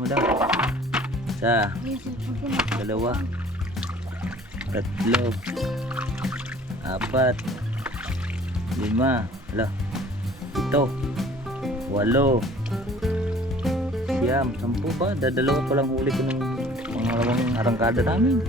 mo daw. Isa, dalawa, tatlo, apat, lima, ala, ito, walo, siyam, sampu ba? Dadalawa pa lang huli ko ng mga lamang arangkada namin.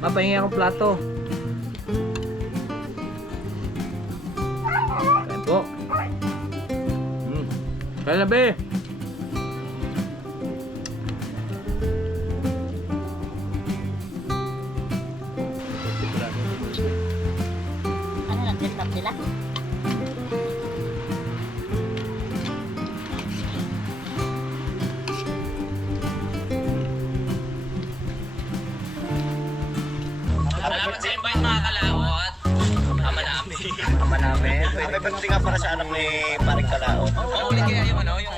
Papahingi akong plato. Kain po. Hmm. Kain na, be. Birthday nga para sa anak ni Paring Kalao. Mahuli kaya yung ano, yung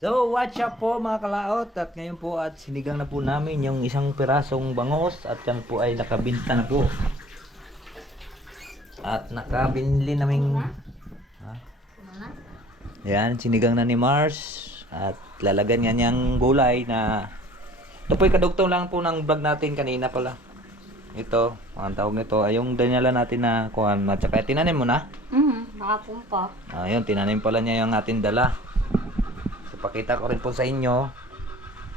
So, watch up po mga kalaot at ngayon po at sinigang na po namin yung isang pirasong bangos at yan po ay nakabinta na po. At nakabinli naming ha? Yan, sinigang na ni Mars at lalagyan nga niyang gulay na ito po kadugtong lang po ng vlog natin kanina pala. Ito, ang tawag nito ay yung danyala natin na kuhan at saka tinanim mo na. Mhm, nakapumpa. Ayun, tinanim pala niya yung ating dala. So, pakita ko rin po sa inyo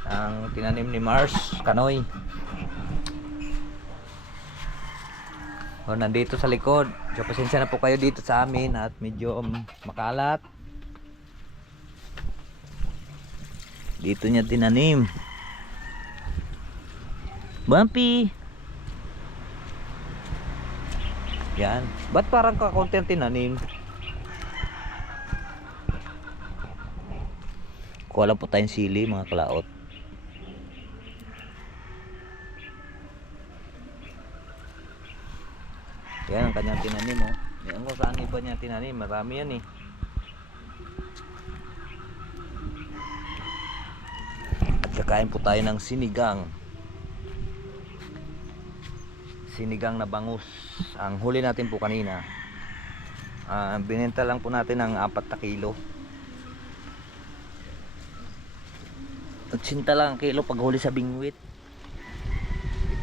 ang tinanim ni Mars Kanoy. O, nandito sa likod. So, pasensya na po kayo dito sa amin at medyo um, makalat. Dito niya tinanim. Bumpy! Yan. Ba't parang kakunti ang tinanim? Kuha lang po tayong sili mga kalaot. Yan ang kanyang tinanim oh. Yan kung saan iba niya tinanim. Marami yan eh. At kakain po tayo ng sinigang. Sinigang na bangus. Ang huli natin po kanina. ah binenta lang po natin ng 4 na kilo. Nagsinta lang ang kilo pag huli sa bingwit.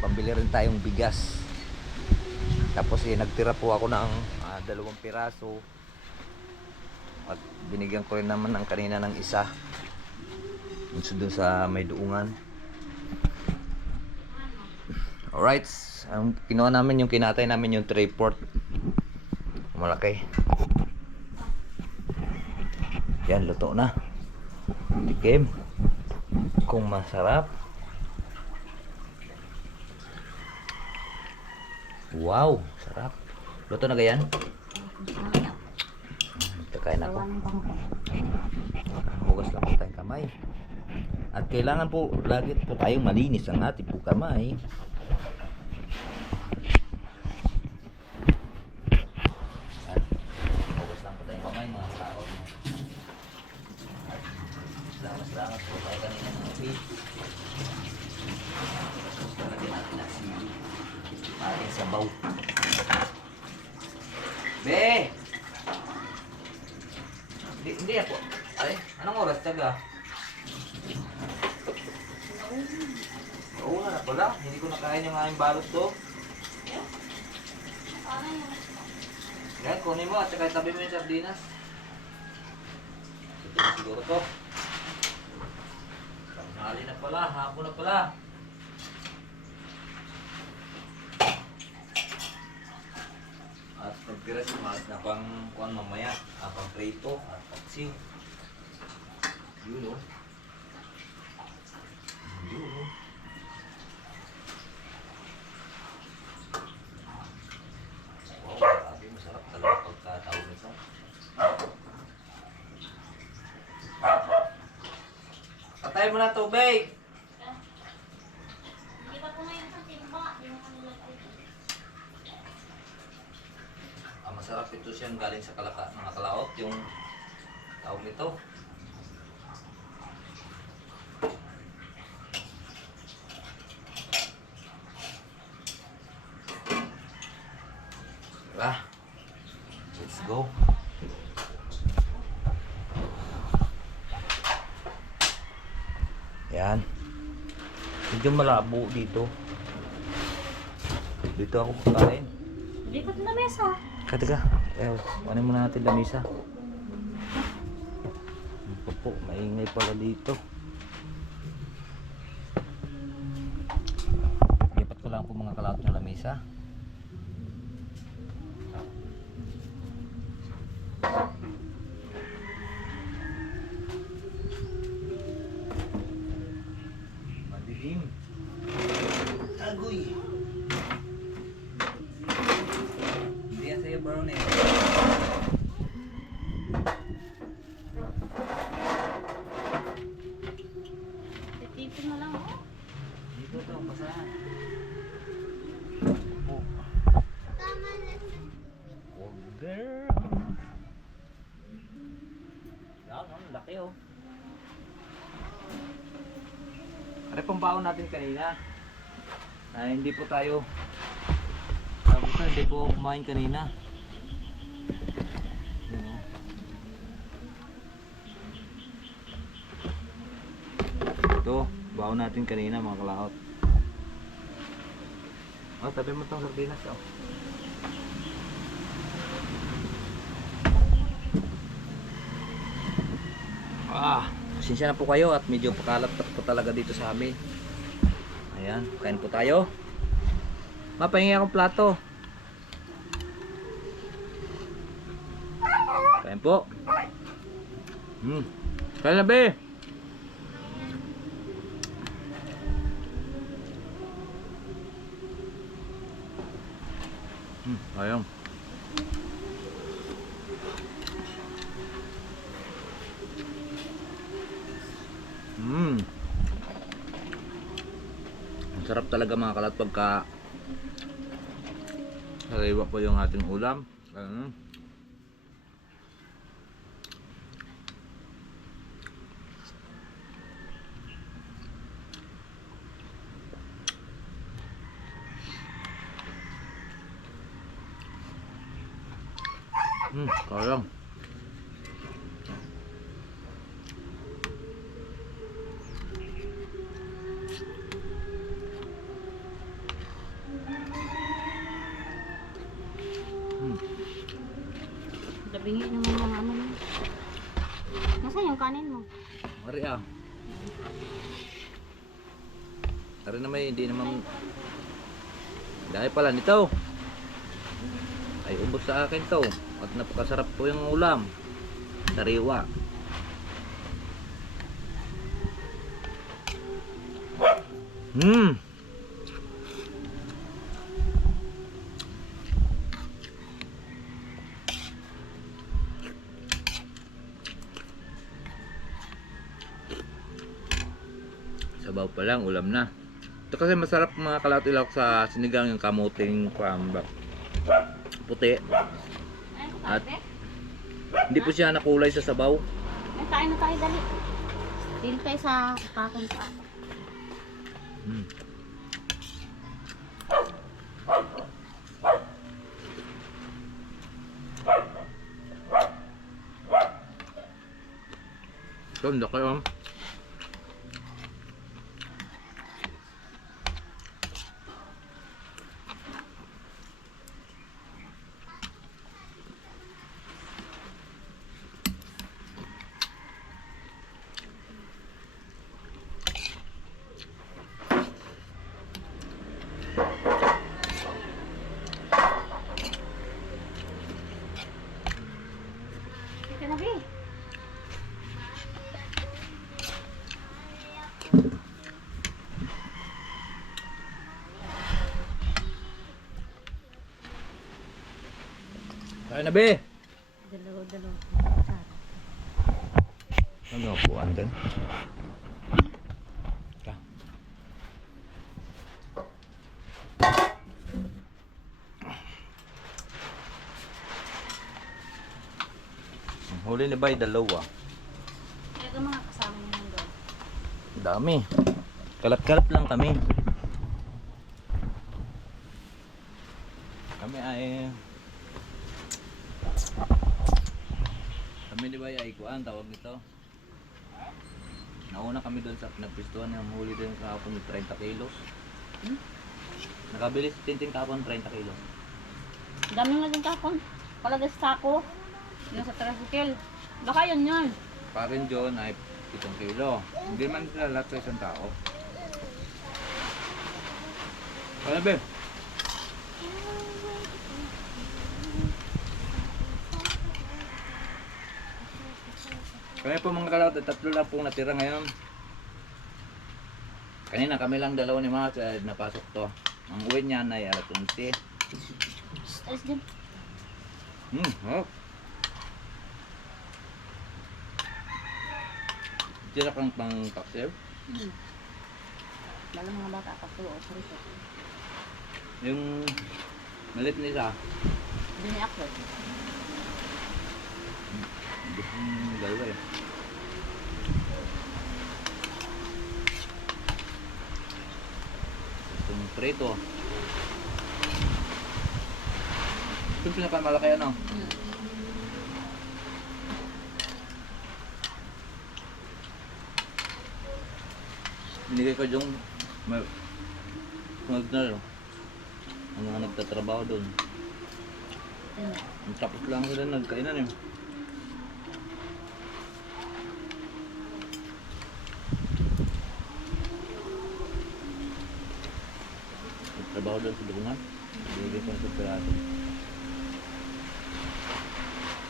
Pambili rin tayong bigas. Tapos eh, nagtira po ako ng ah, dalawang piraso. At binigyan ko rin naman ng kanina ng isa. Dun doon sa may duungan. Alright. Ang kinuha namin yung kinatay namin yung tray port. Malaki. Yan, luto na. Tikim kung masarap. Wow, sarap. Luto na gayan? Kakain ako. Hugas lang po tayong kamay. At kailangan po lagi po tayong malinis ang ating po kamay. At hugas lang po tayong kamay mga tao. Salamat-salamat po tayo kanina ng upit. Lalagyan natin ang sili. Ating sabaw. Be! Hindi, hindi ako. Ay, anong oras taga? Oo na pala. Hindi ko nakain yung aking balot to. Yan, kunin mo at saka itabi mo yung sardinas. Ito na siguro to. Tanghali na pala, hapon na pala. pagpiras yung maas na pang kuan mamaya, ah, pang preto at ah, pagsing. Yun o. Yun o. Wow, grabe, talaga pagkatao nito. Patay mo na to, tubig! Mga kalaot, yung tawag nito. Diba? Let's go. Yan. Medyo malabo dito. Dito ako kakain. Lipat na mesa. Kati Eh, ano muna natin lamisa. Ano po, maingay pala dito. Lipat ko lang po mga kalaot ng lamisa. Madilim. Agoy. Hindi yan sa'yo, brown eh. Titipin mo lang. oh. Dito to, basahan. Oh. Order. Yan, oh, laki oh. Ano pang baon natin kanina? Na hindi po tayo sabi ko, hindi po kumain kanina. Ito, baon natin kanina mga kalahot. Oh, tabi mo tong sardinas oh. Ah, pasensya na po kayo at medyo pakalat po talaga dito sa amin. Ayan, kain po tayo. Mapahingi akong plato. Kain po. Hmm. Kain na be. Hmm, ayun. Hmm. Ang sarap talaga mga kalat pagka sariwa po yung ating ulam. Ganun. Hmm, sayang. Hmm. Labingin naman yung ano mo. Nasaan yung kanin mo? Mari ah. Tara na may hindi naman Dahil pala nito. Ay ubos sa akin to. At napakasarap po yung ulam. Sariwa. Hmm. Sabaw pa lang, ulam na. Ito kasi masarap mga kalatilak sa sinigang yung kamuting pamba. Puti. At- Hindi po siya nakulay sa sabaw. Ay, kain na tayo, dali. Dito tayo sa kakon pa. Hmm. Ito, ang Kain na be. Dalawa-dalawa. Ano po andan? Ka. Huli ni Bay, dalawa. Kaya mga kasama niyo doon. Dami. Kalap-kalap lang kami. Kuan tawag nito? Nauna kami doon sa pinagpistuhan ng huli din kahapon ng 30 kilos. Hmm? Nakabili si Tintin kahapon 30 kilos. Dami nga din kapon. Palagay sa sako. Yung sa tricycle. Baka yun yun. Pa rin John ay 7 kilo. Hindi man sila lahat sa isang tao. Ano ba? Kaya po mga kalawat, tatlo lang pong natira ngayon. Kanina kami lang dalawa ni Mga sa napasok to. Ang uwi niya ay alas 11. Alis din. Hmm, oh. Tira kang pang paksiw. Hmm. Lalo mga bata pa po. Sorry po. Yung malit na isa. Hindi ni ako. Hmm, dalawa eh. Itong preto. Ito yung pinakamalaki ano? Hmm. Binigay ko yung may magnar ang mga nagtatrabaho doon. Hmm. Ang tapos lang sila nagkainan eh. Nagtrabaho doon sa Dungan. Binigay ko sa piraso.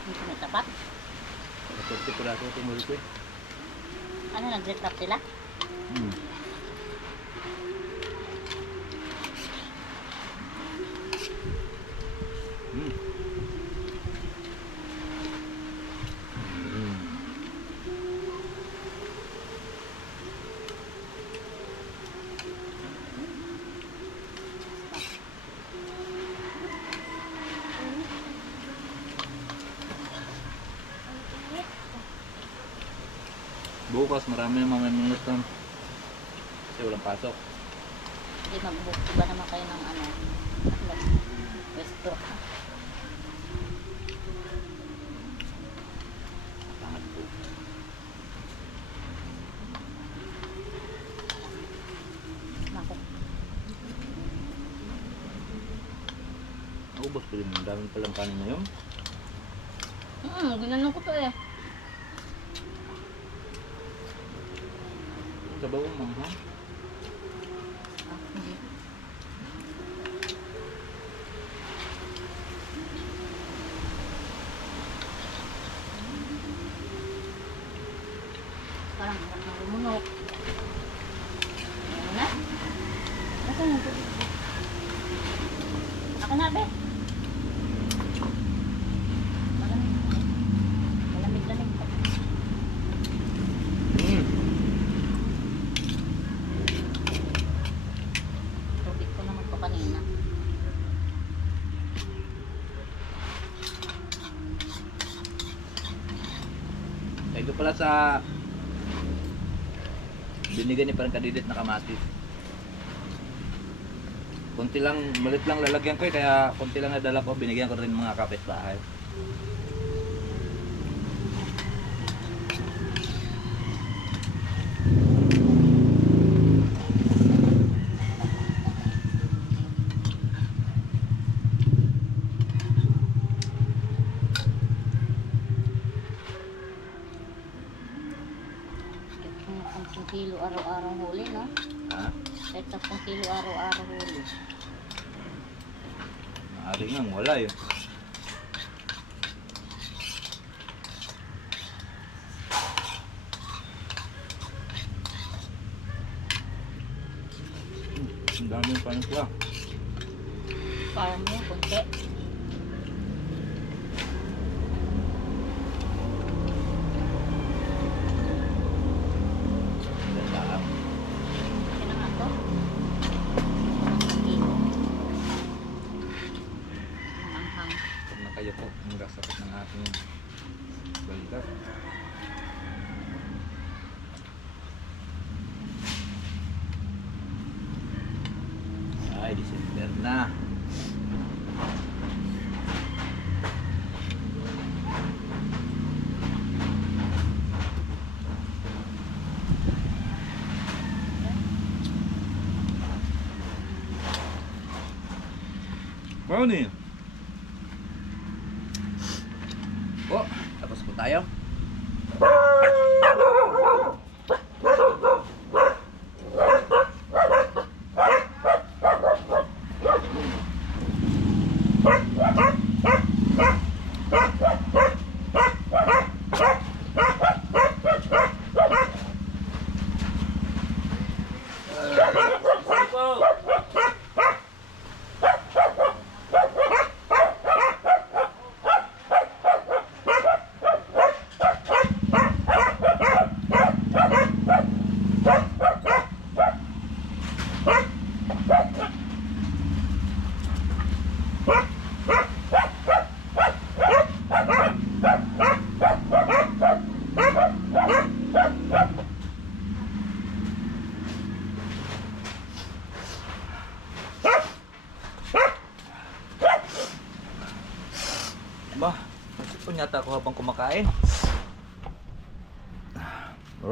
Hindi ko tapat. Kapag sa piraso tumuli ko eh. Ano, nag-recap sila? Hmm. Hmm. Bukas marami naman may mga nutang. Kasi walang pasok. Hindi mag-book ba naman kayo ng ano? Westo. Pangat po. Mako. Naubos ko rin. Ang daming palang kanin na yun. Hmm, ginanong ko to eh. Sa bawang mga ha? Ah, hindi. Parang harap ng lumunok. Ano na? Nasaan yung tubig? Ako na, be. Malamig. Malamig-lamig pa. Hmm. Tubig ko naman po kanina. Ito pala sa binigyan ni parang kadidet na kamatis. Kunti lang, malit lang lalagyan ko eh, kaya kunti lang nadala ko, binigyan ko rin mga kapitbahay. Kahit kung 10 kilo araw-araw huli, no? Ha? Kahit 10 kilo araw-araw huli. Maaari nga, wala yun. Hmm, Ang dami pa nito Parang mo, kunti. Ronin.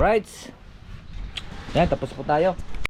Alright. Yan, tapos po tayo.